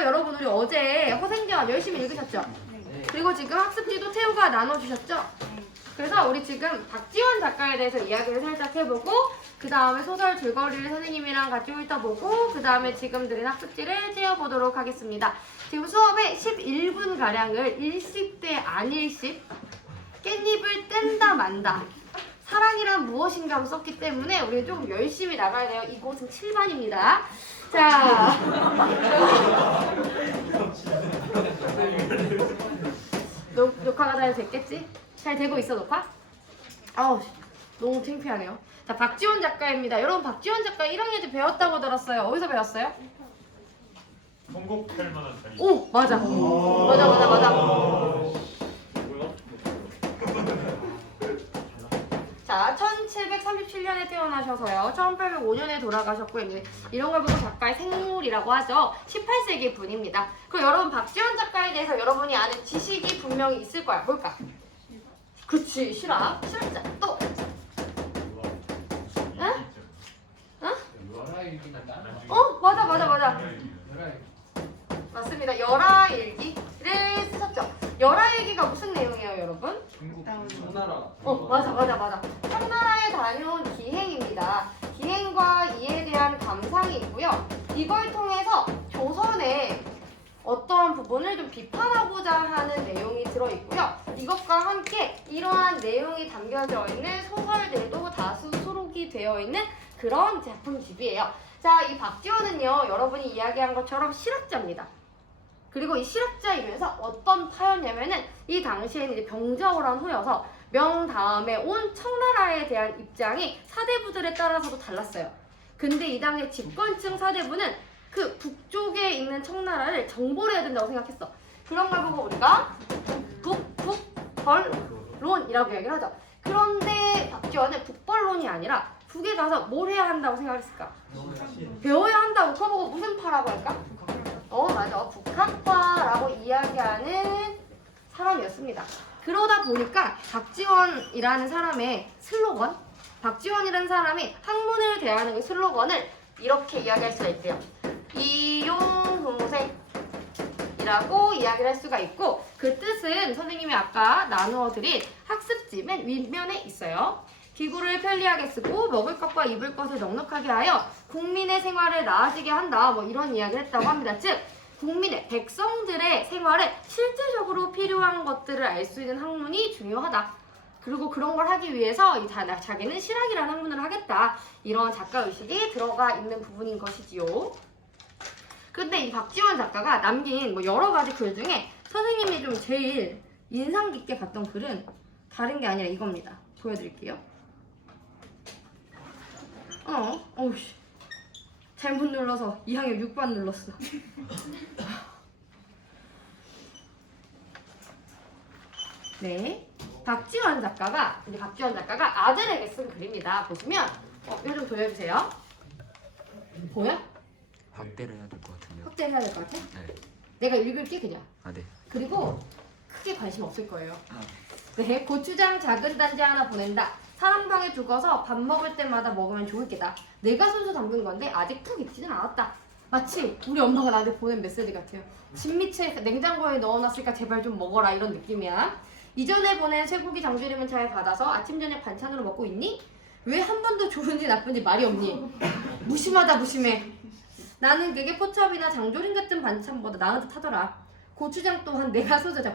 그래요? 여러분 우리 어제 허생전 열심히 읽으셨죠? 그리고 지금 학습지도 태우가 나눠주셨죠? 그래서 우리 지금 박지원 작가에 대해서 이야기를 살짝 해보고 그 다음에 소설 줄거리를 선생님이랑 같이 훑어보고 그 다음에 지금 들은 학습지를 채워보도록 하겠습니다. 지금 수업에 11분가량을 일십 대 안일십 깻잎을 뗀다 만다 사랑이란 무엇인가로 썼기 때문에 우리 조금 열심히 나가야 돼요. 이곳은 7반입니다. 자, 녹화가 잘 됐겠지? 잘 되고 있어 녹화? 아우 너무 창피하네요. 자, 박지원 작가입니다. 여러분 박지원 작가 1학년 때 배웠다고 들었어요. 어디서 배웠어요? 선곡할 만한 자리. 오 맞아. 맞아. 자, 1737년에 태어나셔서요. 1805년에 돌아가셨고 이런 걸 보고 작가의 생물이라고 하죠. 18세기 분입니다. 그럼 여러분 박지원 작가에 대해서 여러분이 아는 지식이 분명히 있을 거야. 뭘까? 그치, 실화. 실화자 또. 응? 응? 맞아. 맞습니다. 열하일기를 쓰셨죠. 열하일기가 무슨 내용이에요, 여러분? 청나라. 맞아. 청나라에 다녀온 기행입니다. 기행과 이에 대한 감상이 있고요. 이걸 통해서 조선의 어떠한 부분을 좀 비판하고자 하는 내용이 들어있고요. 이것과 함께 이러한 내용이 담겨져 있는 소설들도 다수 수록이 되어 있는 그런 작품집이에요. 자, 이 박지원은요, 여러분이 이야기한 것처럼 실학자입니다. 그리고 이 실학자이면서 어떤 파였냐면은 이 당시에는 이제 병자호란 후여서 명 다음에 온 청나라에 대한 입장이 사대부들에 따라서도 달랐어요. 근데 이 당시에 집권층 사대부는 그 북쪽에 있는 청나라를 정벌해야 해야 된다고 생각했어. 그런 걸 보고 우리가 북벌론이라고 얘기를 하죠. 그런데 박지원은 북벌론이 아니라 북에 가서 뭘 해야 한다고 생각했을까? 배워야 한다고. 그거 보고 무슨 파라고 할까? 맞아. 북학파라고 이야기하는 사람이었습니다. 그러다 보니까 박지원이라는 사람의 슬로건, 박지원이라는 사람이 학문을 대하는 그 슬로건을 이렇게 이야기할 수가 있대요. 이용후무생이라고 이야기를 할 수가 있고, 그 뜻은 선생님이 아까 나누어 드린 학습지 맨 윗면에 있어요. 기구를 편리하게 쓰고 먹을 것과 입을 것을 넉넉하게 하여 국민의 생활을 나아지게 한다. 뭐 이런 이야기를 했다고 합니다. 즉 국민의 백성들의 생활에 실질적으로 필요한 것들을 알 수 있는 학문이 중요하다. 그리고 그런 걸 하기 위해서 자기는 실학이라는 학문을 하겠다. 이런 작가의식이 들어가 있는 부분인 것이지요. 근데 이 박지원 작가가 남긴 뭐 여러 가지 글 중에 선생님이 좀 제일 인상 깊게 봤던 글은 다른 게 아니라 이겁니다. 보여드릴게요. 어우씨. 잘못 눌러서 2학년 6반 눌렀어. 네. 박지원 작가가 아들에게 쓴 글입니다. 보시면, 이거 좀 보여주세요. 보여? 확대를 해야 될 것 같은데요. 확대를 해야 될 것 같아? 네. 내가 읽을게, 그냥. 네. 그리고 크게 관심 없을 거예요. 네. 고추장 작은 단지 하나 보낸다. 사랑방에 두고서 밥 먹을 때마다 먹으면 좋을 게다. 내가 손수 담근 건데 아직 푹 익지는 않았다. 마치 우리 엄마가 나한테 보낸 메시지 같아요. 진미채 냉장고에 넣어놨으니까 제발 좀 먹어라, 이런 느낌이야. 이전에 보낸 쇠고기 장조림은 잘 받아서 아침 저녁 반찬으로 먹고 있니? 왜 한 번도 좋은지 나쁜지 말이 없니? 무심하다 무심해. 나는 그게 포첩이나 장조림 같은 반찬보다 나은 듯 하더라. 고추장 또한 내가 손수, 자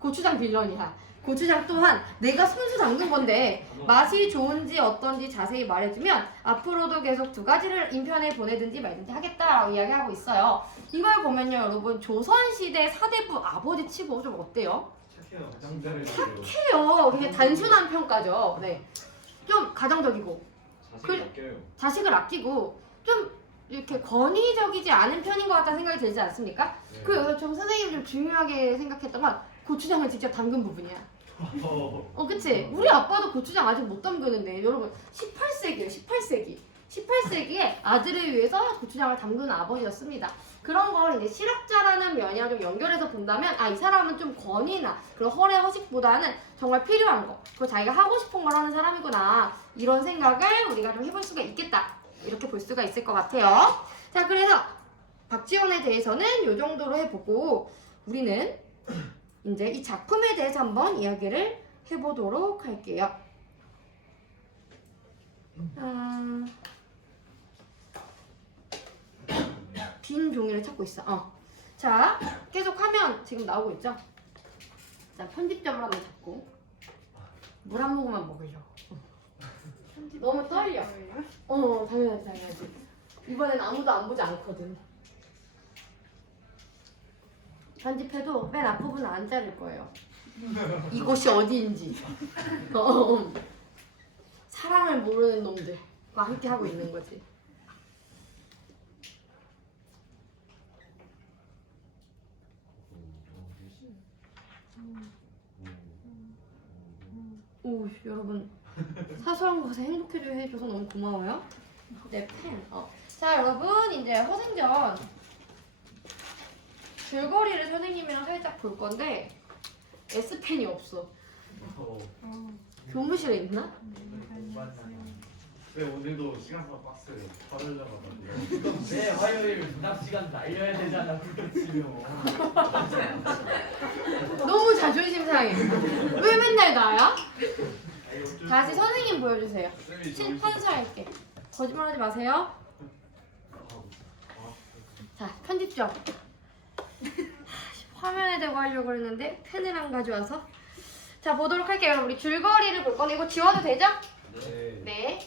고추장 빌런이야. 고추장 또한 내가 손수 담근 건데 맛이 좋은지 어떤지 자세히 말해주면 앞으로도 계속 두 가지를 인편에 보내든지 말든지 하겠다라고 이야기하고 있어요. 이걸 보면요, 여러분, 조선시대 사대부 아버지 치고 좀 어때요? 착해요. 그게 단순한 평가죠. 네, 좀 가정적이고 자식을 아끼고 좀 이렇게 권위적이지 않은 편인 것 같다는 생각이 들지 않습니까? 네. 그리고 좀 선생님이 좀 중요하게 생각했던 건 고추장을 직접 담근 부분이야. 그치? 우리 아빠도 고추장 아직 못 담그는데, 여러분 18세기예요. 18세기에 아들을 위해서 고추장을 담그는 아버지였습니다. 그런 걸 이제 실학자라는 면이랑 좀 연결해서 본다면, 이 사람은 좀 권위나 그런 허례 허식보다는 정말 필요한 거, 그리고 자기가 하고 싶은 걸 하는 사람이구나, 이런 생각을 우리가 좀 해볼 수가 있겠다. 이렇게 볼 수가 있을 것 같아요. 자, 그래서 박지원에 대해서는 이 정도로 해보고 우리는 이제 이 작품에 대해서 한번 이야기를 해보도록 할게요. 빈 종이를 찾고 있어. 자, 계속 화면 지금 나오고 있죠? 자, 편집점을 한번 잡고 물 한 모금만 먹으려고. 너무 떨려. 당연하지. 이번엔 아무도 안 보지 않거든. 편집해도 맨 앞부분은 안 자를 거예요. 이곳이 어디인지. 사랑을 모르는 놈들과 함께 하고 있는 거지. 오, 여러분 사소한 것에 행복해져 해줘서 너무 고마워요. 내 펜. 자, 여러분 이제 허생전 줄거리를 선생님이랑 살짝 볼 건데 S펜이 없어. 교무실에 있나? 네, 오늘도 시간과 박스 받으려고 내 화요일 문학 시간 날려야 되잖아. 그렇게 치면. 너무 자존심 상해. 왜 맨날 나야? 다시 선생님 보여주세요. 실판사할게. 거짓말하지 마세요. 자, 편집점. 화면에 대고 하려고 했는데 펜을 안 가져와서. 자, 보도록 할게요. 여러분, 우리 줄거리를 볼 건데 이거 지워도 되죠? 네. 네.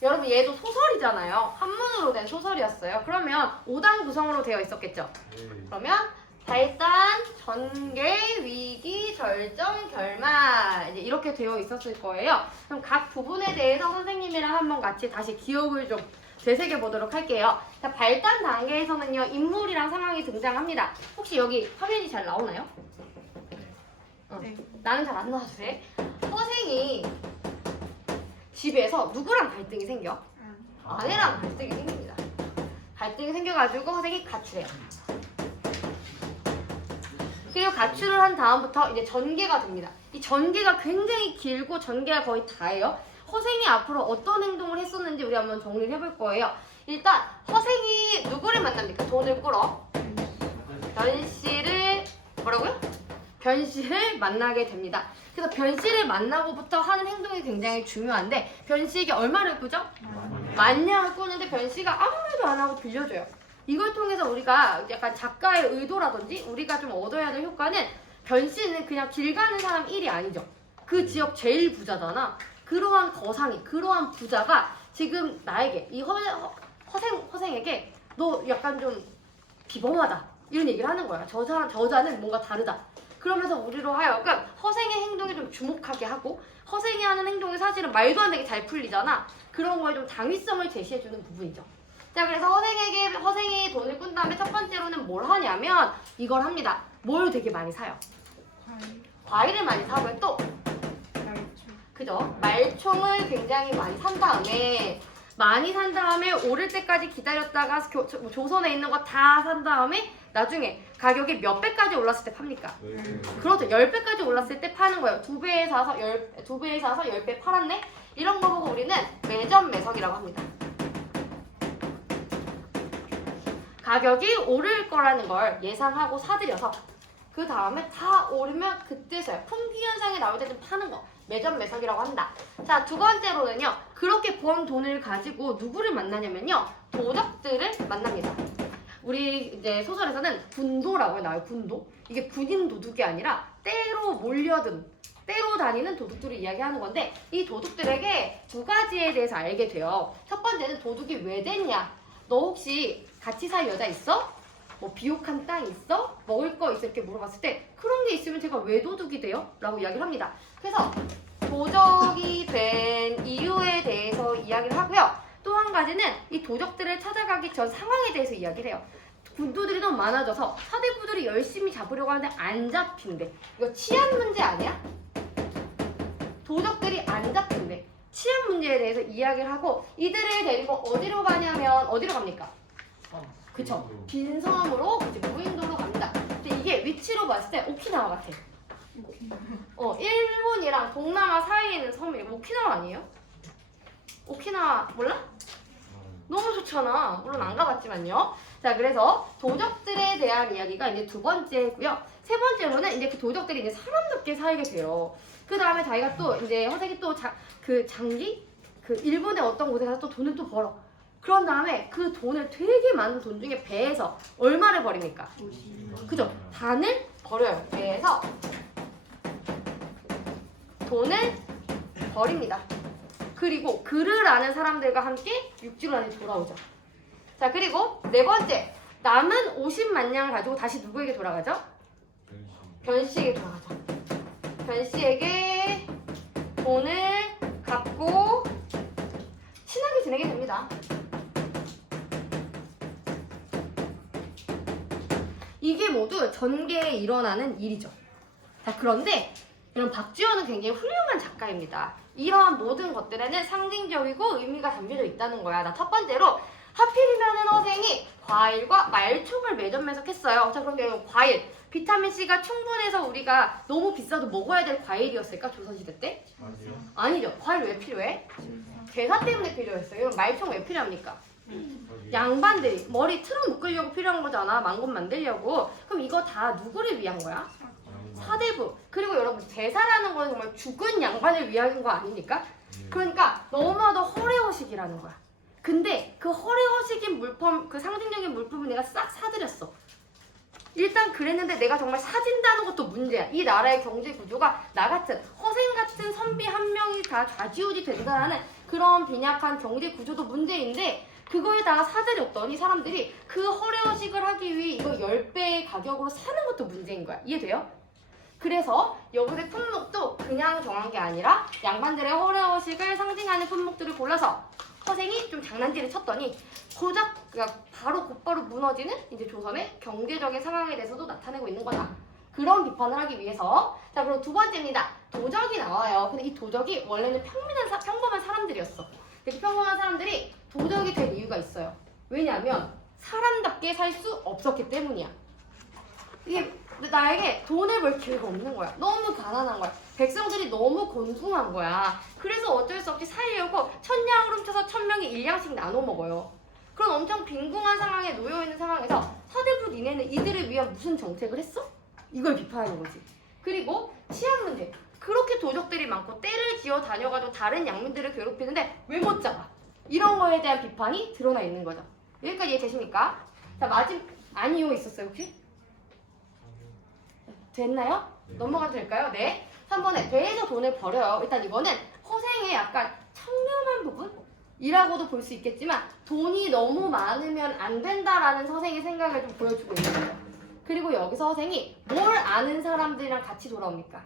여러분, 얘도 소설이잖아요. 한문으로 된 소설이었어요. 그러면 5단 구성으로 되어 있었겠죠? 그러면 발단, 전개, 위기, 절정, 결말 이제 이렇게 되어 있었을 거예요. 그럼 각 부분에 대해서 선생님이랑 한번 같이 다시 기억을 좀 되새겨 보도록 할게요. 자, 발단 단계에서는요, 인물이랑 상황이 등장합니다. 혹시 여기 화면이 잘 나오나요? 네. 나는 잘 안 나와도 돼. 허생이 집에서 누구랑 갈등이 생겨? 아내랑 갈등이 생깁니다. 갈등이 생겨가지고 허생이 가출해요. 그리고 가출을 한 다음부터 이제 전개가 됩니다. 이 전개가 굉장히 길고 전개가 거의 다예요. 허생이 앞으로 어떤 행동을 했었는지 우리 한번 정리를 해볼 거예요. 일단 허생이 누구를 만납니까? 돈을 꾸러 변씨를 뭐라고요? 변씨를 만나게 됩니다. 그래서 변씨를 만나고부터 하는 행동이 굉장히 중요한데 변씨에게 얼마를 꾸죠? 만냥을 꾸는데 변씨가 아무 말도 안 하고 빌려줘요. 이걸 통해서 우리가 약간 작가의 의도라든지 우리가 좀 얻어야 될 효과는 변씨는 그냥 길 가는 사람 일이 아니죠. 그 지역 제일 부자잖아. 그러한 거상이, 그러한 부자가 지금 나에게 이 허생에게 너 약간 좀 비범하다 이런 얘기를 하는 거야. 저자는 뭔가 다르다. 그러면서 우리로 하여금 허생의 행동에 좀 주목하게 하고 허생이 하는 행동이 사실은 말도 안 되게 잘 풀리잖아. 그런 거에 좀 당위성을 제시해주는 부분이죠. 자, 그래서 허생이 돈을 꾼 다음에 첫 번째로는 뭘 하냐면 이걸 합니다. 뭘 되게 많이 사요? 과일을 많이 사고요. 또 그죠? 말총을 굉장히 많이 산 다음에 오를 때까지 기다렸다가 조선에 있는 거 다 산 다음에 나중에 가격이 몇 배까지 올랐을 때 팝니까? 그렇죠. 10배까지 올랐을 때 파는 거예요. 2배에 사서 10배 팔았네? 이런 거 보고 우리는 매점 매석이라고 합니다. 가격이 오를 거라는 걸 예상하고 사들여서 그 다음에 다 오르면 그때서야 품귀 현상이 나올 때 좀 파는 거. 매점 매석이라고 한다. 자, 두 번째로는요. 그렇게 번 돈을 가지고 누구를 만나냐면요. 도적들을 만납니다. 우리 이제 소설에서는 군도라고 나와요. 군도. 이게 군인 도둑이 아니라 때로 다니는 도둑들을 이야기하는 건데 이 도둑들에게 두 가지에 대해서 알게 돼요. 첫 번째는 도둑이 왜 됐냐? 너 혹시 같이 살 여자 있어? 뭐 비옥한 땅 있어? 먹을 거 있어? 이렇게 물어봤을 때 그런 게 있으면 제가 왜 도둑이 돼요? 라고 이야기를 합니다. 그래서 도적이 된 이유에 대해서 이야기를 하고요. 또 한 가지는 이 도적들을 찾아가기 전 상황에 대해서 이야기를 해요. 군도들이 너무 많아져서 사대부들이 열심히 잡으려고 하는데 안 잡힌대. 이거 치안 문제 아니야? 도적들이 안 잡힌대. 치안 문제에 대해서 이야기를 하고 이들을 데리고 어디로 가냐면 어디로 갑니까? 그쵸. 빈섬으로 무인도로 갑니다. 근데 이게 위치로 봤을 때 오키나와 같아. 일본이랑 동남아 사이에 있는 섬이 오키나와 아니에요? 오키나와 몰라? 너무 좋잖아. 물론 안 가봤지만요. 자, 그래서 도적들에 대한 이야기가 이제 두 번째고요. 세 번째로는 이제 그 도적들이 이제 사람답게 살게 돼요. 그 다음에 자기가 또 이제 허색이 또 장기 그 일본의 어떤 곳에 가서 또 돈을 또 벌어. 그런 다음에 그 돈을 되게 많은 돈 중에 배에서 얼마를 버립니까? 그죠? 단을 버려요. 배에서 돈을 버립니다. 그리고 글을 아는 사람들과 함께 육지로 안에 돌아오죠. 자, 그리고 네 번째, 남은 50만 냥을 가지고 다시 누구에게 돌아가죠? 변씨에게 돌아가죠. 변씨에게 돈을 갚고 친하게 지내게 됩니다. 이게 모두 전개에 일어나는 일이죠. 자, 그런데 이런 박지원은 굉장히 훌륭한 작가입니다. 이러한 모든 것들에는 상징적이고 의미가 담겨져 있다는 거야. 나 첫 번째로 하필이면은 허생이 과일과 말총을 매점매석했어요. 자, 그럼 과일, 비타민C가 충분해서 우리가 너무 비싸도 먹어야 될 과일이었을까? 조선시대 때? 아니요. 아니죠. 과일 왜 필요해? 제사 때문에 필요했어요. 그럼 말총 왜 필요합니까? 양반들이 머리 틀어 묶으려고 필요한 거잖아. 망금 만들려고. 그럼 이거 다 누구를 위한 거야? 사대부. 그리고 여러분, 제사라는 건 정말 죽은 양반을 위한 거 아닙니까? 그러니까 너무나도 허례허식이라는 거야. 근데 그 허례허식인 물품, 그 상징적인 물품을 내가 싹 사들였어. 일단 그랬는데 내가 정말 사진다는 것도 문제야. 이 나라의 경제 구조가 나 같은 허생 같은 선비 한 명이 다 좌지우지 된다라는 그런 빈약한 경제 구조도 문제인데, 그거에다가 사들였더니 사람들이 그 허례허식을 하기 위해 이거 10배의 가격으로 사는 것도 문제인 거야. 이해돼요? 그래서 여기서 품목도 그냥 정한 게 아니라 양반들의 허례허식을 상징하는 품목들을 골라서 허생이 좀 장난질을 쳤더니 고작 그러니까 곧바로 무너지는 이제 조선의 경제적인 상황에 대해서도 나타내고 있는 거다. 그런 비판을 하기 위해서. 자, 그리고 두 번째입니다. 도적이 나와요. 근데 이 도적이 원래는 평범한 사람들이었어. 근데 평범한 사람들이 도적이 된 이유가 있어요. 왜냐하면 사람답게 살 수 없었기 때문이야. 이게 나에게 돈을 벌 기회가 없는 거야. 너무 가난한 거야. 백성들이 너무 곤궁한 거야. 그래서 어쩔 수 없이 살려고 천냥을 훔쳐서 1000명이 1냥씩 나눠 먹어요. 그런 엄청 빈궁한 상황에 놓여있는 상황에서 사대부 니네는 이들을 위한 무슨 정책을 했어? 이걸 비판하는 거지. 그리고 치안 문제. 그렇게 도적들이 많고 떼를 지어 다녀가지고 다른 양민들을 괴롭히는데 왜 못 잡아? 이런 거에 대한 비판이 드러나 있는 거죠. 여기까지 이해되십니까? 자, 아니요 있었어요 혹시? 됐나요? 넘어가도 될까요? 네. 3번에 배에서 돈을 버려요. 일단 이거는 허생의 약간 청렴한 부분이라고도 볼 수 있겠지만 돈이 너무 많으면 안 된다라는 허생의 생각을 좀 보여주고 있는 거죠. 그리고 여기서 허생이 뭘 아는 사람들이랑 같이 돌아옵니까?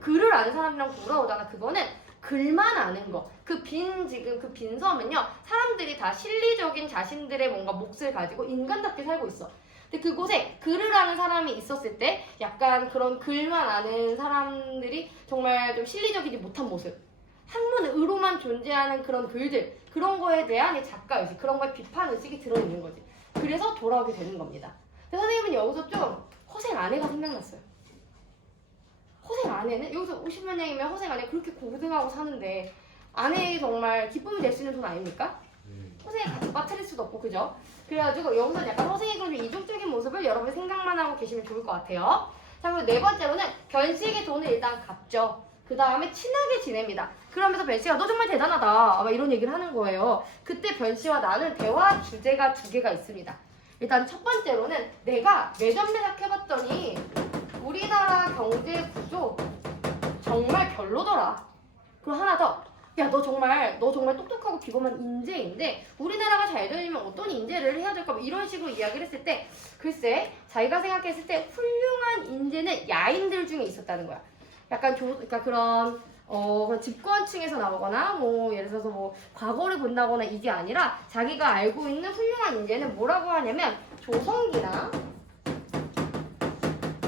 글을 아는 사람이랑 돌아오잖아. 그거는 글만 아는 거. 지금 그 빈 섬은요, 사람들이 다 실리적인 자신들의 뭔가 몫을 가지고 인간답게 살고 있어. 근데 그곳에 글을 아는 사람이 있었을 때 약간 그런 글만 아는 사람들이 정말 좀 실리적이지 못한 모습, 학문으로만 존재하는 그런 글들, 그런 거에 대한 작가의식, 그런 거에 비판의식이 들어있는 거지. 그래서 돌아오게 되는 겁니다. 근데 선생님은 여기서 좀 허생 아내가 생각났어요. 허생 아내는 여기서 50만 냥이면 허생 아내가 그렇게 고등하고 사는데 아내에게 정말 기쁨이 될 수 있는 돈 아닙니까? 허생이 같이 빠뜨릴 수도 없고, 그죠? 그래가지고 여기서 약간 허생의 그런 이중적인 모습을 여러분이 생각만 하고 계시면 좋을 것 같아요. 자, 그리고 네 번째로는 변씨에게 돈을 일단 갚죠. 그 다음에 친하게 지냅니다. 그러면서 변씨가 너 정말 대단하다 막 이런 얘기를 하는 거예요. 그때 변씨와 나는 대화 주제가 두 개가 있습니다. 일단 첫 번째로는 내가 매점매작 해봤더니 우리나라 경제 구조 정말 별로더라. 그리고 하나 더. 야, 너 정말 똑똑하고 비범한 인재인데 우리나라가 잘 되려면 어떤 인재를 해야 될까? 뭐 이런 식으로 이야기를 했을 때 글쎄 자기가 생각했을 때 훌륭한 인재는 야인들 중에 있었다는 거야. 약간 그러니까 그런 집권층에서 나오거나 뭐 예를 들어서 뭐 과거를 본다거나 이게 아니라 자기가 알고 있는 훌륭한 인재는 뭐라고 하냐면 조성기나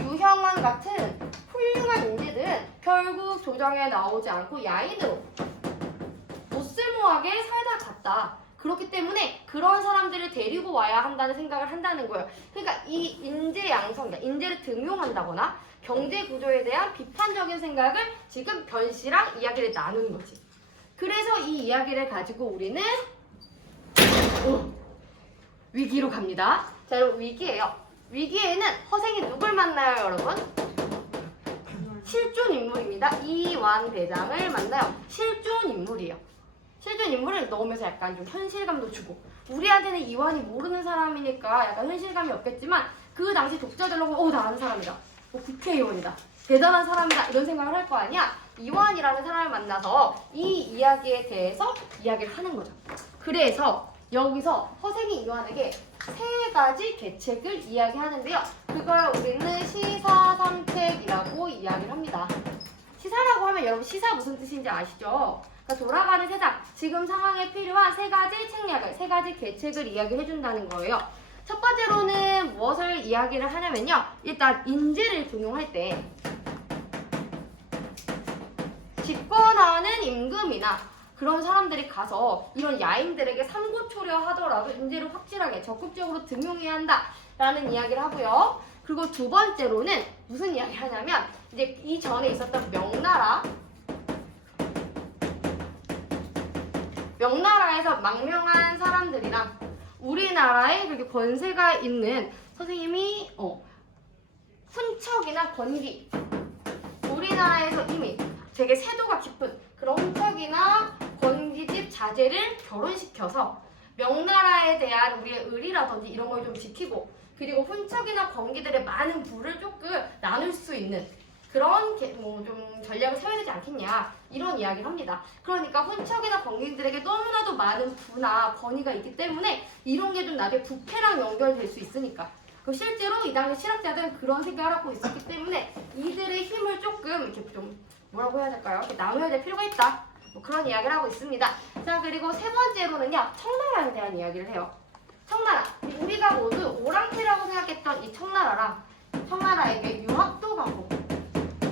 유형원 같은 훌륭한 인재들은 결국 조정에 나오지 않고 야인으로 무쓸모하게 살다 갔다. 그렇기 때문에 그런 사람들을 데리고 와야 한다는 생각을 한다는 거예요. 그러니까 이 인재 양성, 인재를 등용한다거나 경제 구조에 대한 비판적인 생각을 지금 변씨랑 이야기를 나누는 거지. 그래서 이 이야기를 가지고 우리는 위기로 갑니다. 자, 여러분 위기예요. 위기에는 허생이 누굴 만나요, 여러분? 실존 인물입니다. 이완 대장을 만나요. 실존 인물이에요. 실존 인물을 넣으면서 약간 좀 현실감도 주고, 우리한테는 이완이 모르는 사람이니까 약간 현실감이 없겠지만 그 당시 독자들로 보면 나 아는 사람이다, 국회의원이다, 대단한 사람이다, 이런 생각을 할 거 아니야. 이완이라는 사람을 만나서 이 이야기에 대해서 이야기를 하는 거죠. 그래서 여기서 허생이 이완에게 세 가지 계책을 이야기하는데요. 그걸 우리는 시사삼책이라고 이야기를 합니다. 시사라고 하면 여러분 시사 무슨 뜻인지 아시죠? 그러니까 돌아가는 세상, 지금 상황에 필요한 세 가지 책략을, 세 가지 계책을 이야기해준다는 거예요. 첫 번째로는 무엇을 이야기를 하냐면요. 일단 인재를 등용할 때 집권하는 임금이나 그런 사람들이 가서 이런 야인들에게 삼고초려 하더라도 인재를 확실하게 적극적으로 등용해야 한다라는 이야기를 하고요. 그리고 두 번째로는 무슨 이야기를 하냐면 이제 이전에 있었던 명나라에서 망명한 사람들이랑 우리나라에 그렇게 권세가 있는 선생님이 훈척이나 권리, 우리나라에서 이미 되게 세도가 깊은 그런 훈척이나 권리집 자제를 결혼시켜서 명나라에 대한 우리의 의리라든지 이런 걸 좀 지키고, 그리고 훈척이나 권기들의 많은 부를 조금 나눌 수 있는 그런 좀 전략을 세워야 되지 않겠냐, 이런 이야기를 합니다. 그러니까 훈척이나 권기들에게 너무나도 많은 부나 권위가 있기 때문에 이런 게 좀 나중에 부패랑 연결될 수 있으니까, 실제로 이 당시 실학자들은 그런 생각을 하고 있었기 때문에 이들의 힘을 조금 이렇게 좀 뭐라고 해야 될까요? 이렇게 나눠야 될 필요가 있다, 그런 이야기를 하고 있습니다. 자, 그리고 세 번째로는요, 청나라에 대한 이야기를 해요. 청나라, 우리가 모두 오랑캐라고 생각했던 이 청나라에게 유학도 가고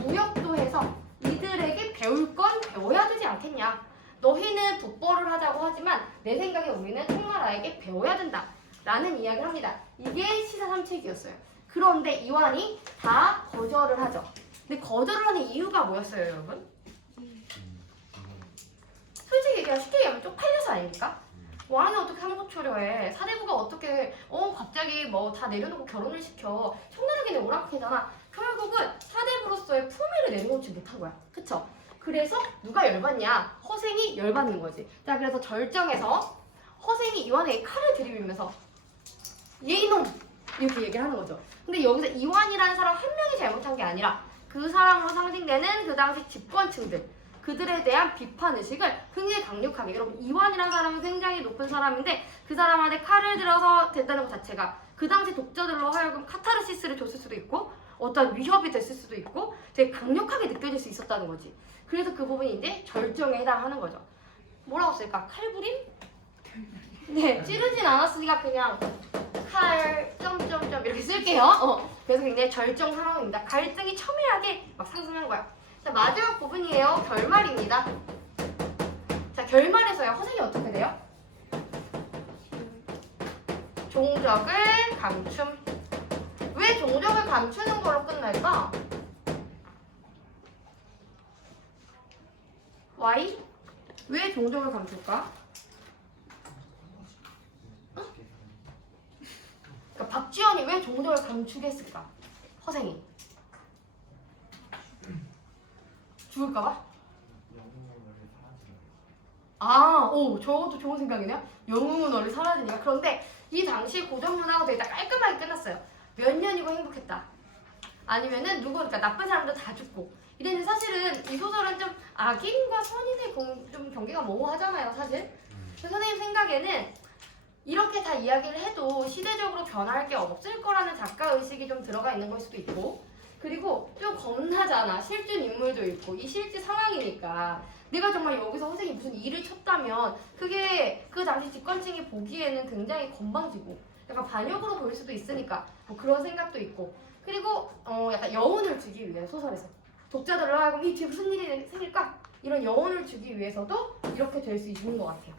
무역도 해서 이들에게 배울 건 배워야 되지 않겠냐. 너희는 북벌을 하자고 하지만 내 생각에 우리는 청나라에게 배워야 된다 라는 이야기를 합니다. 이게 시사삼책이었어요. 그런데 이완이 다 거절을 하죠. 근데 거절을 하는 이유가 뭐였어요, 여러분? 솔직히 그냥 쉽게 얘기하면 쪽팔려서 아닙니까? 왕이 어떻게 삼고초려해? 사대부가 어떻게 갑자기 뭐 다 내려놓고 결혼을 시켜? 청나라기는 오락해잖아. 결국은 사대부로서의 품위를 내려놓지 못한 거야. 그쵸? 그래서 누가 열받냐? 허생이 열받는 거지. 자, 그래서 절정에서 허생이 이완에게 칼을 들이밀면서 얘 이놈! 이렇게 얘기를 하는 거죠. 근데 여기서 이완이라는 사람 한 명이 잘못한 게 아니라 그 사람으로 상징되는 그 당시 집권층들, 그들에 대한 비판 의식을 굉장히 강력하게, 여러분 이완이라는 사람은 굉장히 높은 사람인데 그 사람한테 칼을 들어서 됐다는 것 자체가 그 당시 독자들로 하여금 카타르시스를 줬을 수도 있고 어떤 위협이 됐을 수도 있고 되게 강력하게 느껴질 수 있었다는 거지. 그래서 그 부분이 이제 절정에 해당하는 거죠. 뭐라고 쓸까? 칼부림? 네, 찌르진 않았으니까 그냥 칼 점점점 이렇게 쓸게요. 그래서 굉장히 절정 상황입니다. 갈등이 첨예하게 막 상승한 거야. 자, 마지막 부분이에요. 결말입니다. 자, 결말에서요, 허생이 어떻게 돼요? 종적을 감춤. 왜 종적을 감추는 걸로 끝날까? Why? 왜 종적을 감출까? 그러니까 박지원이 왜 종적을 감추게 했을까? 허생이. 죽을까봐? 저것도 좋은 생각이네요. 영웅은 원래 사라지니까. 그런데 이 당시 고전문학은 되게 다 깔끔하게 끝났어요. 몇 년이고 행복했다. 아니면은 그러니까 나쁜 사람도 다 죽고. 이랬는데 사실은 이 소설은 좀 악인과 선인의 좀 경계가 모호하잖아요, 사실. 그래서 선생님 생각에는 이렇게 다 이야기를 해도 시대적으로 변할 게 없을 거라는 작가의식이 좀 들어가 있는 걸 수도 있고, 그리고 좀 겁나잖아. 실존 인물도 있고 이 실제 상황이니까 내가 정말 여기서 선생님이 무슨 일을 쳤다면 그게 그 당시 집권층이 보기에는 굉장히 건방지고 약간 반역으로 보일 수도 있으니까 그런 생각도 있고, 그리고 약간 여운을 주기 위해 소설에서 독자들로 하여금 이 뒤에 무슨 일이 생길까? 이런 여운을 주기 위해서도 이렇게 될 수 있는 것 같아요.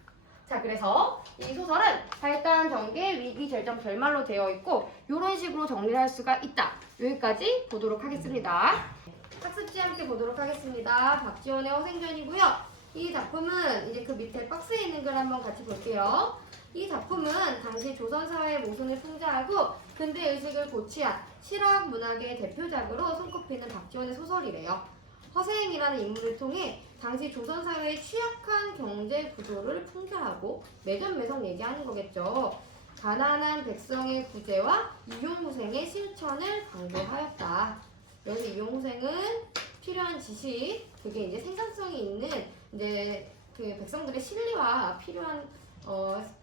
자, 그래서 이 소설은 발단, 전개, 위기, 절정, 결말로 되어 있고 이런 식으로 정리를 할 수가 있다. 여기까지 보도록 하겠습니다. 학습지 함께 보도록 하겠습니다. 박지원의 허생전이고요. 이 작품은 이제 그 밑에 박스에 있는 글 한번 같이 볼게요. 이 작품은 당시 조선사회의 모순을 풍자하고 근대 의식을 고취한 실학 문학의 대표작으로 손꼽히는 박지원의 소설이래요. 허세행이라는 인물을 통해 당시 조선사회의 취약한 경제 구조를 풍자하고 매점매석 얘기하는 거겠죠. 가난한 백성의 구제와 이용후생의 실천을 강조하였다. 여기서 이용후생은 필요한 지식, 그게 이제 생산성이 있는 이제 그 백성들의 실리와 필요한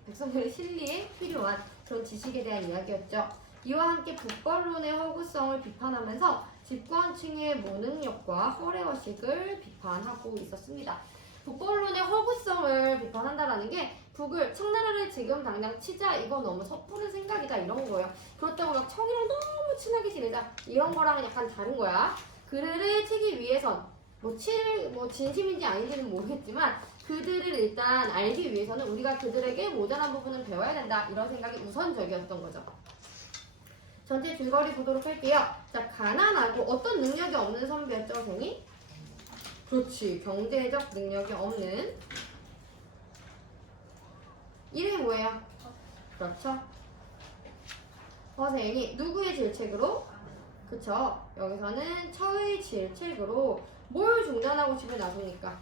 백성들의 실리에 필요한 그런 지식에 대한 이야기였죠. 이와 함께 북벌론의 허구성을 비판하면서 집권층의 무능력과 허례허식을 비판하고 있었습니다. 북벌론의 허구성을 비판한다라는 게 북을 청나라를 지금 당장 치자 이거 너무 섣부른 생각이다 이런 거예요. 그렇다고 막 청이랑 너무 친하게 지내자 이런 거랑은 약간 다른 거야. 글을 치기 위해선 뭐 진심인지 아닌지는 모르겠지만 그들을 일단 알기 위해서는 우리가 그들에게 모자란 부분은 배워야 된다 이런 생각이 우선적이었던 거죠. 전체 줄거리 보도록 할게요. 자, 가난하고 어떤 능력이 없는 선비였죠, 선생님? 그렇지, 경제적 능력이 없는. 이름이 뭐예요? 그렇죠. 선생님이 누구의 질책으로? 그쵸. 여기서는 처의 질책으로 뭘 중단하고 집에 나섭니까?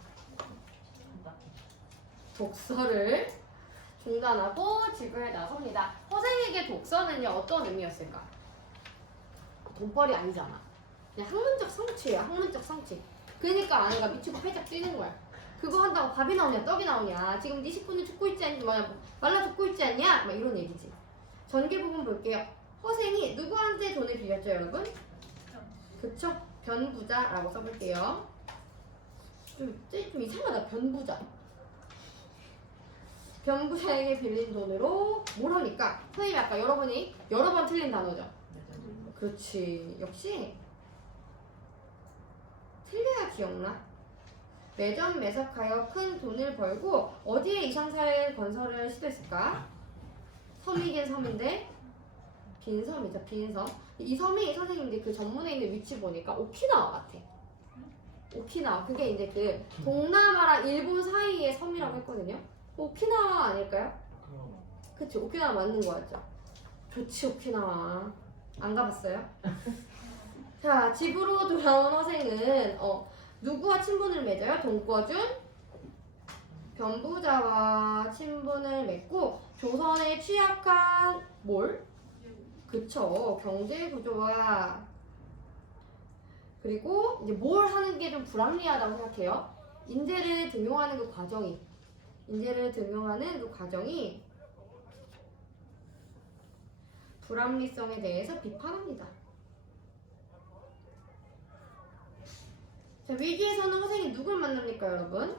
독서를 중단하고 집을 나섭니다. 허생에게 독서는요 어떤 의미였을까? 돈벌이 아니잖아. 그냥 학문적 성취야. 학문적 성취. 그러니까 아내가 미치고 팔짝 뛰는 거야. 그거 한다고 밥이 나오냐 떡이 나오냐. 지금 네 식구는 죽고 있지 않냐. 말라 죽고 있지 않냐. 막 이런 얘기지. 전개 부분 볼게요. 허생이 누구한테 돈을 빌렸죠 여러분? 그쵸? 변부자라고 써볼게요. 좀 이상하다. 변부자. 변부자에게 빌린 돈으로 뭘 하니까? 선생님이 아까 여러분이 여러 번 틀린 단어죠? 그렇지. 역시 틀려야 기억나. 매점 매석하여 큰 돈을 벌고 어디에 이상사회 건설을 시도했을까? 섬이긴 섬인데 빈섬이죠. 빈섬. 이 섬이 선생님들 그 전문에 있는 위치 보니까 오키나와 같아. 오키나와. 그게 이제 그 동남아랑 일본 사이의 섬이라고 했거든요. 오키나와 아닐까요? 그치, 오키나와 맞는 거 같죠? 좋지, 오키나와. 안 가봤어요? 자, 집으로 돌아온 허생은 누구와 친분을 맺어요? 동꿔준 변부자와 친분을 맺고 조선의 취약한 뭘? 그쵸, 경제 구조와 그리고 이제 뭘 하는 게 좀 불합리하다고 생각해요. 인재를 등용하는 그 과정이 불합리성에 대해서 비판합니다. 자, 위기에서는 허생이 누굴 만납니까, 여러분?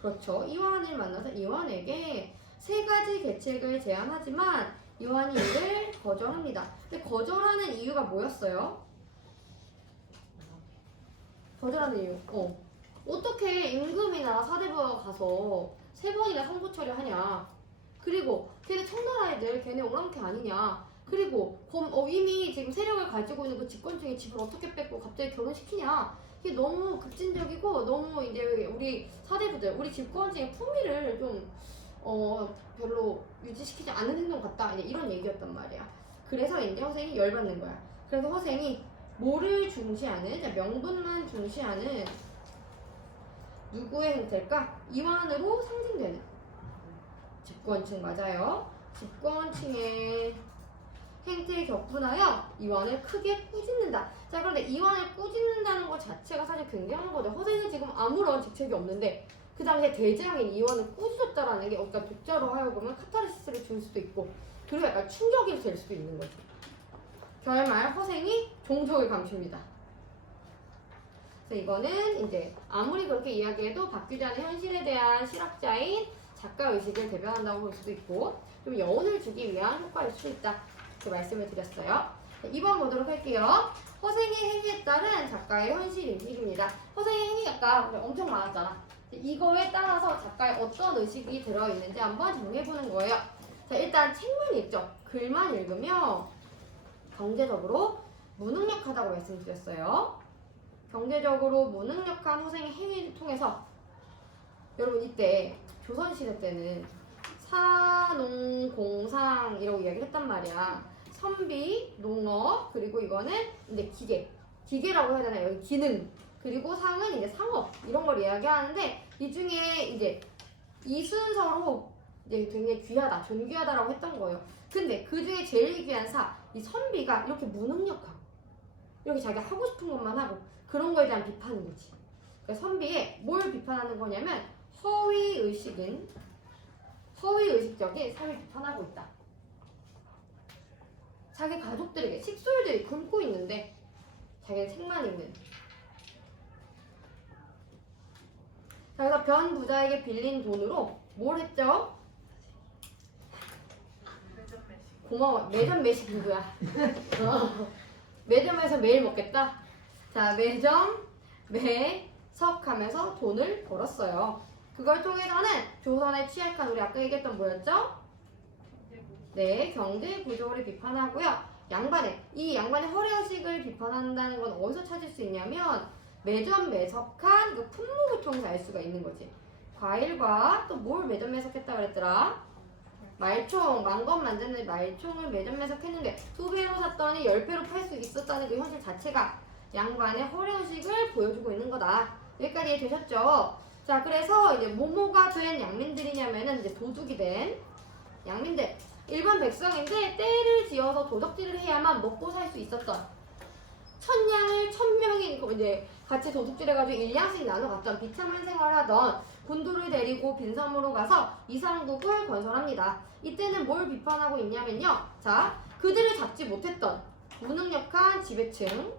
그렇죠. 이완을 만나서 이완에게 세 가지 계책을 제안하지만 이완이 이를 거절합니다. 근데 거절하는 이유가 뭐였어요? 거절하는 이유. 어떻게 임금이나 사대부가 가서 3번이나 상고 처리하냐. 그리고 걔네 청나라 애들 걔네 오랑캐 아니냐. 그리고 이미 지금 세력을 가지고 있는 그 집권층이 집을 어떻게 뺏고 갑자기 결혼시키냐. 이게 너무 급진적이고 너무 이제 우리 사대부들, 우리 집권층의 품위를 좀 별로 유지시키지 않는 행동 같다. 이제 이런 얘기였단 말이야. 그래서 이제 허생이 열받는 거야. 그래서 허생이 뭐를 중시하는, 명분만 중시하는 누구의 행태일까? 이완으로 상징되는 집권층 맞아요. 집권층의 행태에 격분하여 이완을 크게 꾸짖는다. 자, 그런데 이완을 꾸짖는다는 것 자체가 사실 굉장한 거죠. 허생이 지금 아무런 직책이 없는데 그 당시에 대장인 이완을 꾸짖었다라는 게 그러니까 독자로 하여금은 카타르시스를 줄 수도 있고 그리고 약간 충격이 될 수도 있는 거죠. 결말 허생이 종족을 감춥니다. 그래서 이거는 이제 아무리 그렇게 이야기해도 박규자는 현실에 대한 실학자인 작가의식을 대변한다고 볼 수도 있고 좀 여운을 주기 위한 효과일 수도 있다. 이렇게 말씀을 드렸어요. 자, 2번 보도록 할게요. 허생의 행위에 따른 작가의 현실인식입니다. 허생의 행위가 아까 엄청 많았잖아. 이거에 따라서 작가의 어떤 의식이 들어있는지 한번 정해보는 거예요. 자, 일단 책만 읽죠. 글만 읽으면 경제적으로 무능력하다고 말씀드렸어요. 경제적으로 무능력한 허생의 행위를 통해서 여러분 이때 조선시대 때는 사농공상이라고 이야기를 했단 말이야. 선비, 농업, 그리고 이거는 이제 기계라고 해야 되나요? 여기 기능, 그리고 상은 이제 상업 이런 걸 이야기하는데 이 중에 이제 이 순서로 이제 굉장히 귀하다, 존귀하다라고 했던 거예요. 근데 그 중에 제일 귀한 이 선비가 이렇게 무능력하고 이렇게 자기가 하고 싶은 것만 하고 그런 거에 대한 비판인 거지. 그러니까 선비에 뭘 비판하는 거냐면 허위의식적인 삶을 비판하고 있다. 자기 가족들에게 식솔들이 굶고 있는데 자기는 책만 읽는. 자, 그래서 변 부자에게 빌린 돈으로 뭘 했죠? 고마워. 매점 매식 누구야? 매점에서 매일 먹겠다? 자, 매점 매석하면서 돈을 벌었어요. 그걸 통해서는 조선의 취약한, 우리 아까 얘기했던 뭐였죠? 네, 경제 구조를 비판하고요. 이 양반의 허례허식을 비판한다는 건 어디서 찾을 수 있냐면 매점 매석한 그 품목을 통해서 알 수가 있는 거지. 과일과 또 뭘 매점 매석했다 그랬더라? 말총, 만건 만드는 말총을 매점 매석했는데 2배로 샀더니 10배로 팔 수 있었다는 그 현실 자체가 양반의 허례허식을 보여주고 있는 거다. 여기까지 이해되셨죠? 자, 그래서 이제 뭐뭐가 된 양민들이냐면은 이제 도둑이 된 양민들. 일반 백성인데 때를 지어서 도적질을 해야만 먹고 살 수 있었던, 천냥을 1000명이 이제 같이 도둑질해가지고 1냥씩 나눠 갔던 비참한 생활하던 군도를 데리고 빈섬으로 가서 이상국을 건설합니다. 이때는 뭘 비판하고 있냐면요. 자, 그들을 잡지 못했던 무능력한 지배층,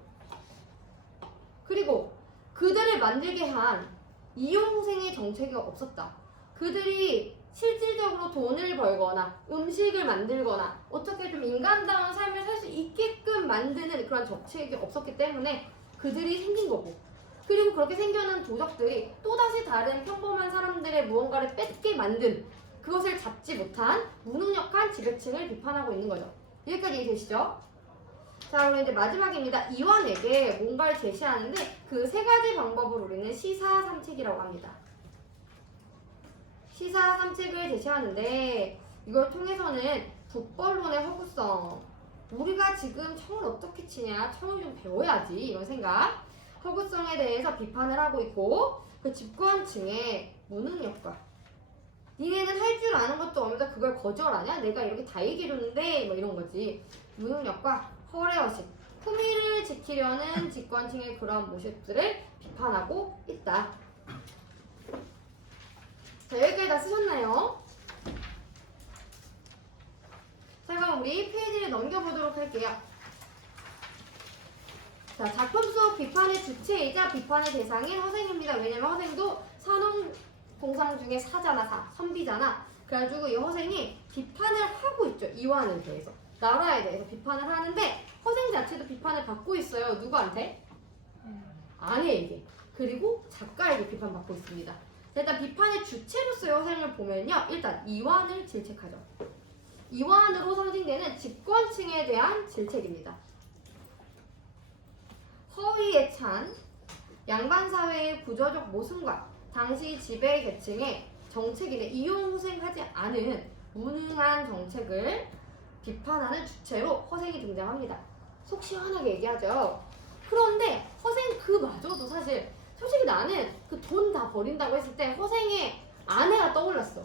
그리고 그들을 만들게 한 이용생의 정책이 없었다. 그들이 실질적으로 돈을 벌거나 음식을 만들거나 어떻게 좀 인간다운 삶을 살 수 있게끔 만드는 그런 정책이 없었기 때문에 그들이 생긴 거고, 그리고 그렇게 생겨난 도적들이 또다시 다른 평범한 사람들의 무언가를 뺏게 만든, 그것을 잡지 못한 무능력한 지배층을 비판하고 있는 거죠. 여기까지 이해되시죠? 자, 그럼 이제 마지막입니다. 이완에게 뭔가를 제시하는데 그 세 가지 방법을 우리는 시사삼책이라고 합니다. 시사삼책을 제시하는데 이걸 통해서는 북벌론의 허구성, 우리가 지금 청을 어떻게 치냐, 청을 좀 배워야지 이런 생각, 허구성에 대해서 비판을 하고 있고, 그 집권층의 무능력과 니네는 할 줄 아는 것도 없는데 그걸 거절하냐? 내가 이렇게 다 얘기해줬는데 뭐 이런 거지. 무능력과 허례허식, 품위를 지키려는 집권층의 그런 모습들을 비판하고 있다. 자, 여기까지 다 쓰셨나요? 자, 그럼 우리 페이지를 넘겨보도록 할게요. 자, 작품 속 비판의 주체이자 비판의 대상인 허생입니다. 왜냐면 허생도 산업공상 중에 사잖아, 선비잖아. 그래가지고 이 허생이 비판을 하고 있죠. 이완에 대해서, 나라에 대해서 비판을 하는데 허생 자체도 비판을 받고 있어요. 누구한테? 아내에게, 그리고 작가에게 비판받고 있습니다. 자, 일단 비판의 주체로서의 허생을 보면요, 일단 이완을 질책하죠. 이완으로 상징되는 집권층에 대한 질책입니다. 허위에 찬 양반사회의 구조적 모순과 당시 지배 계층의 정책인에 이용후생하지 않은 무능한 정책을 비판하는 주체로 허생이 등장합니다. 속 시원하게 얘기하죠. 그런데 허생 그마저도 사실 솔직히 나는 그 돈 다 버린다고 했을 때 허생의 아내가 떠올랐어.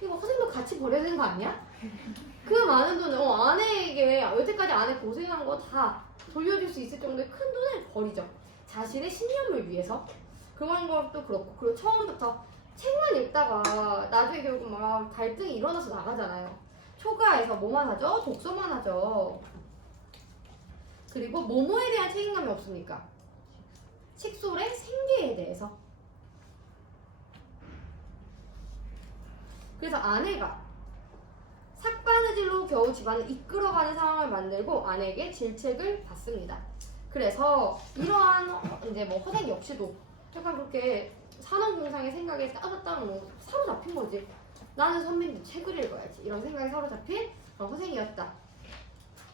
이거 허생도 같이 버려야 되는 거 아니야? 그 많은 돈을 아내에게, 여태까지 아내 고생한 거 다 돌려줄 수 있을 정도의 큰 돈을 버리죠. 자신의 신념을 위해서. 그런 것도 그렇고, 그리고 처음부터 책만 읽다가 나중에 결국 막 갈등이 일어나서 나가잖아요. 초가에서 뭐만 하죠? 독서만 하죠. 그리고 뭐뭐에 대한 책임감이 없으니까 식솔의 생계에 대해서. 그래서 아내가 삭바느질로 겨우 집안을 이끌어가는 상황을 만들고 아내에게 질책을 받습니다. 그래서 이러한 이제 뭐 허생 역시도 약간 그렇게 산업공상의 생각에 따로 사로잡힌 거지. 나는 선배님 책을 읽어야지, 이런 생각에 사로잡힌 허생이었다.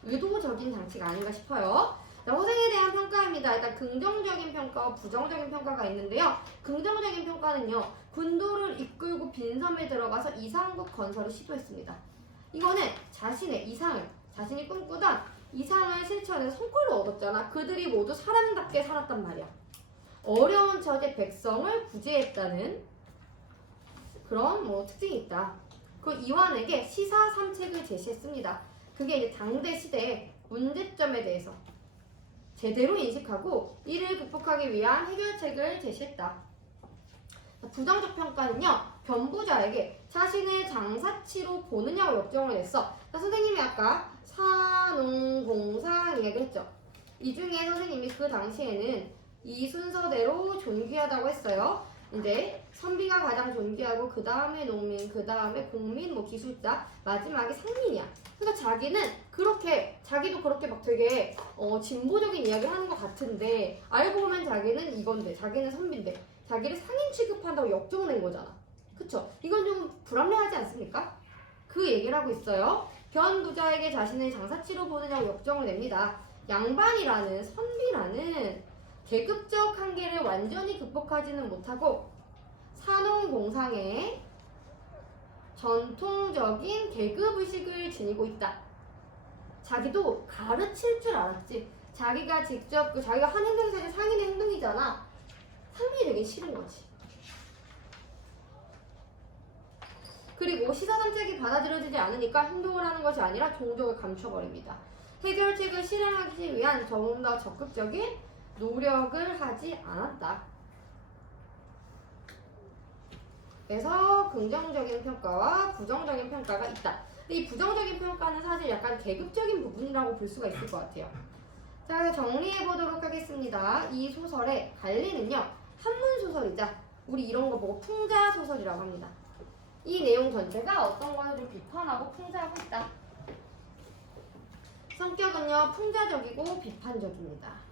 의도적인 장치가 아닌가 싶어요. 자, 허생에 대한 평가입니다. 일단 긍정적인 평가와 부정적인 평가가 있는데요. 긍정적인 평가는요. 군도를 이끌고 빈섬에 들어가서 이상국 건설을 시도했습니다. 이거는 자신의 이상을, 자신이 꿈꾸던 이상을 실천해서 성과를 얻었잖아. 그들이 모두 사람답게 살았단 말이야. 어려운 처지의 백성을 구제했다는 그런 특징이 있다. 그 이완에게 시사 3책을 제시했습니다. 그게 이제 당대 시대의 문제점에 대해서 제대로 인식하고 이를 극복하기 위한 해결책을 제시했다. 부정적 평가는요. 변부자에게 자신의 장사치로 보느냐고 역정을 냈어. 선생님이 아까 산웅공상 이야기했죠. 이 중에 선생님이 그 당시에는 이 순서대로 존귀하다고 했어요. 이제 선비가 가장 존귀하고 그 다음에 농민, 그 다음에 공민, 기술자, 마지막에 상민이야. 그러니까 자기도 그렇게 막 되게 진보적인 이야기를 하는 것 같은데 알고 보면 자기는 이건데, 자기는 선비인데 자기를 상인 취급한다고 역정낸 거잖아. 그쵸? 이건 좀 불합리하지 않습니까? 그 얘기를 하고 있어요. 변부자에게 자신의 장사치로 보느냐고 역정을 냅니다. 양반이라는, 선비라는 계급적 한계를 완전히 극복하지는 못하고 산홍공상의 전통적인 계급의식을 지니고 있다. 자기도 가르칠 줄 알았지. 자기가 직접 자기가 한 행동이 사실 상인의 행동이잖아. 상민이 되게 싫은 거지. 그리고 시사삼책이 받아들여지지 않으니까 행동을 하는 것이 아니라 종족을 감춰버립니다. 해결책을 실행하기 위한 조금 더 적극적인 노력을 하지 않았다. 그래서 긍정적인 평가와 부정적인 평가가 있다. 근데 이 부정적인 평가는 사실 약간 계급적인 부분이라고 볼 수가 있을 것 같아요. 자, 그래서 정리해 보도록 하겠습니다. 이 소설의 관리는요, 한문 소설이자 우리 이런 거 보고 풍자 소설이라고 합니다. 이 내용 전체가 어떤 것을 비판하고 풍자하고 있다. 성격은요, 풍자적이고 비판적입니다.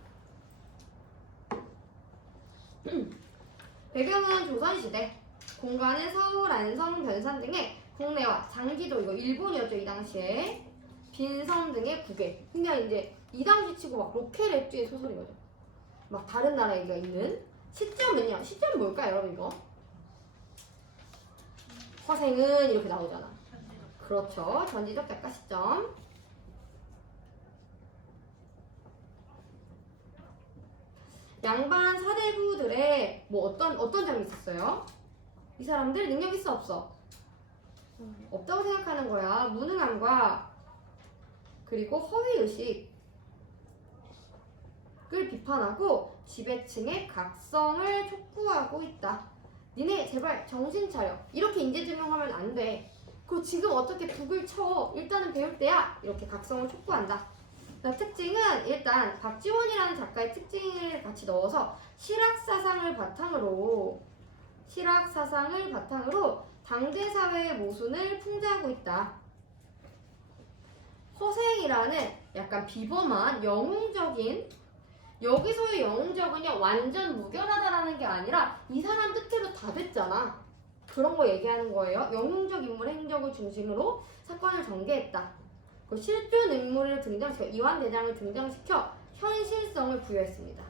배경은 조선시대, 공간은 서울, 안성, 변산 등의 국내와 장기도, 이거 일본이었죠 이 당시에, 빈섬 등의 국외. 근데 이제 이 당시 치고 막 로켓랩주의 소설이거든. 막 다른 나라에 있는. 시점은요, 시점 뭘까요 여러분 이거? 허생은 이렇게 나오잖아. 그렇죠, 전지적 작가 시점. 양반 사대부들의 어떤 점이 있었어요? 이 사람들 능력 있어 없어? 없다고 생각하는 거야. 무능함과 그리고 허위의식을 비판하고 지배층의 각성을 촉구하고 있다. 니네 제발 정신 차려. 이렇게 인재증명하면 안 돼. 그리고 지금 어떻게 북을 쳐. 일단은 배울 때야. 이렇게 각성을 촉구한다. 특징은 일단 박지원이라는 작가의 특징을 같이 넣어서 실학사상을 바탕으로 당대 사회의 모순을 풍자하고 있다. 허생이라는 약간 비범한 영웅적인, 여기서의 영웅적은요 완전 무결하다라는 게 아니라 이 사람 뜻대로 다 됐잖아. 그런 거 얘기하는 거예요. 영웅적 인물의 행적을 중심으로 사건을 전개했다. 실존 인물을 등장시켜, 이완대장을 등장시켜 현실성을 부여했습니다.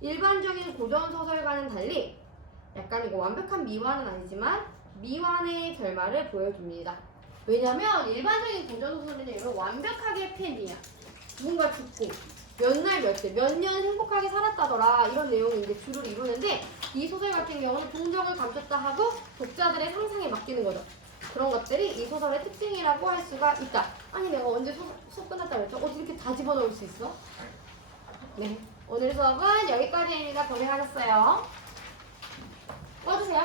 일반적인 고전소설과는 달리 약간 이거 완벽한 미완은 아니지만 미완의 결말을 보여줍니다. 왜냐면 일반적인 고전소설은 이거 완벽하게 해피엔딩이야. 누군가 죽고 몇 날 몇 대 몇 년 행복하게 살았다더라, 이런 내용이 이제 주를 이루는데 이 소설 같은 경우는 동정을 감췄다 하고 독자들의 상상에 맡기는 거죠. 그런 것들이 이 소설의 특징이라고 할 수가 있다. 아니 내가 언제 수업 끝났다고 했죠? 어떻게 이렇게 다 집어넣을 수 있어? 네, 오늘 수업은 여기까지입니다. 고생하셨어요. 꺼주세요.